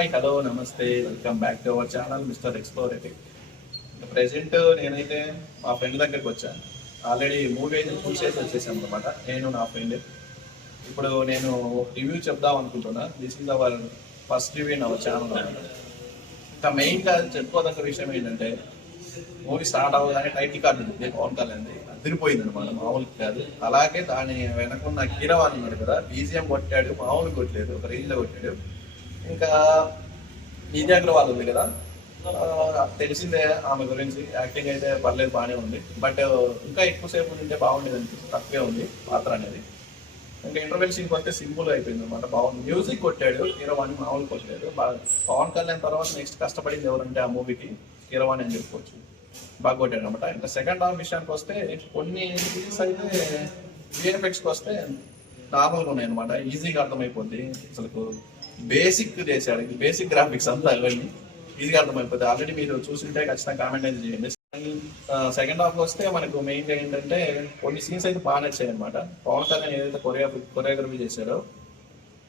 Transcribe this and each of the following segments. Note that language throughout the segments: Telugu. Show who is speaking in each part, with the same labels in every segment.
Speaker 1: హాయ్ హలో నమస్తే welcome back to our channel mister Explorative present నేనైతే మా ఫ్రెండ్ దగ్గరికి వచ్చాను. ఆల్రెడీ మూవీ అయితే చూసేసి వచ్చేసాను అనమాట నేను నా ఫ్రెండ్. ఇప్పుడు నేను రివ్యూ చెప్దాం అనుకుంటున్నా. This is our first review in our channel అనమాట ఇంకా మెయిన్గా చెప్పుకోదగ్గ విషయం ఏంటంటే మూవీ స్టార్ట్ అవ్వగానే టైటిల్ కార్డు ఉంది. పవన్ కళ్యాణ్ అదిరిపోయింది అనమాట మామూలుగా కాదు. అలాగే దాని వెనకున్న కీరవాణి ఉన్నాడు కదా బీజిఎం కొట్టాడు మామూలు కొట్టలేదు ఒక రేంజ్లో కొట్టాడు. ఇంకా నిధి అగ్రవాల్ ఉంది కదా. తెలిసిందే ఆమె గురించి. యాక్టింగ్ అయితే పర్లేదు బాగానే ఉంది. బట్ ఇంకా ఎక్కువసేపు ఉంటే బాగుండేది అనిపిస్తుంది. తక్కువే ఉంది పాత్ర అనేది. ఇంకా ఇంటర్వెల్ సీన్ కొట్టే సింపుల్ అయిపోయింది అనమాట బాగుంది. మ్యూజిక్ కొట్టాడు హీరోవాణి మామూలు కొట్టలేదు పవన్ కళ్యాణ్ తర్వాత నెక్స్ట్ కష్టపడింది ఎవరంటే ఆ మూవీకి హీరోవాణి అని చెప్పుకోవచ్చు. బాగా కొట్టాడు అనమాట ఇంకా సెకండ్ హాఫ్ విషయానికి వస్తే కొన్ని సీన్స్ అయితే విఎఫ్ఎక్స్కి వస్తే నార్మల్గా ఉన్నాయి అనమాట ఈజీగా అర్థమైపోద్ది అసలు బేసిక్ చేశాడు ఇది బేసిక్ గ్రాఫిక్స్ అంతా ఇవన్నీ ఈజీగా అర్థమైపోతుంది ఆల్రెడీ మీరు చూసింటే ఖచ్చితంగా కామెంట్ అయితే చేయండి సెకండ్ హాఫ్ వస్తే మనకు మెయిన్ ఏంటంటే కొన్ని సీన్స్ అయితే బాగా నచ్చాయి అనమాట పవన్ కళ్యాణ్ ఏదైతే కొరియా కొరియోగ్రఫీ చేశారో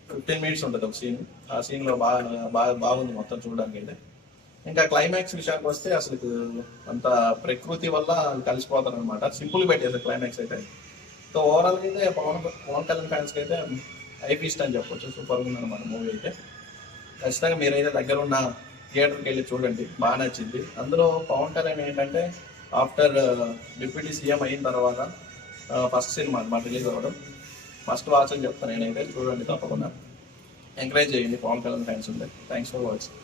Speaker 1: ఫిఫ్టీన్ మినిట్స్ ఉంటుంది ఒక సీన్ ఆ సీన్లో బాగా బాగా బాగుంది మొత్తం చూడడానికి అయితే. ఇంకా క్లైమాక్స్ విషయానికి వస్తే అసలు అంత ప్రకృతి వల్ల కలిసిపోతారు అనమాట సింపుల్ పెట్టేది క్లైమాక్స్ అయితే. సో ఓవరాల్ అయితే పవన్ పవన్ కళ్యాణ్ ఫ్యాన్స్ అయితే హైపీస్ట్ అని చెప్పొచ్చు. సూపర్గా ఉంది అనమాట మూవీ అయితే. ఖచ్చితంగా మీరైతే దగ్గర ఉన్న థియేటర్కి వెళ్ళి చూడండి. బాగా నచ్చింది. అందులో పవన్ కళ్యాణ్ ఏంటంటే ఆఫ్టర్ uh, డిప్యూటీ సీఎం అయిన తర్వాత ఫస్ట్ సినిమా అనమాట రిలీజ్ అవ్వడం. ఫస్ట్ వాచ్ అని చెప్తాను నేనైతే. చూడండి తప్పకుండా. ఎంకరేజ్ చేయండి పవన్ కళ్యాణ్ ఫ్యాన్స్ ఉంటే. Thanks for watching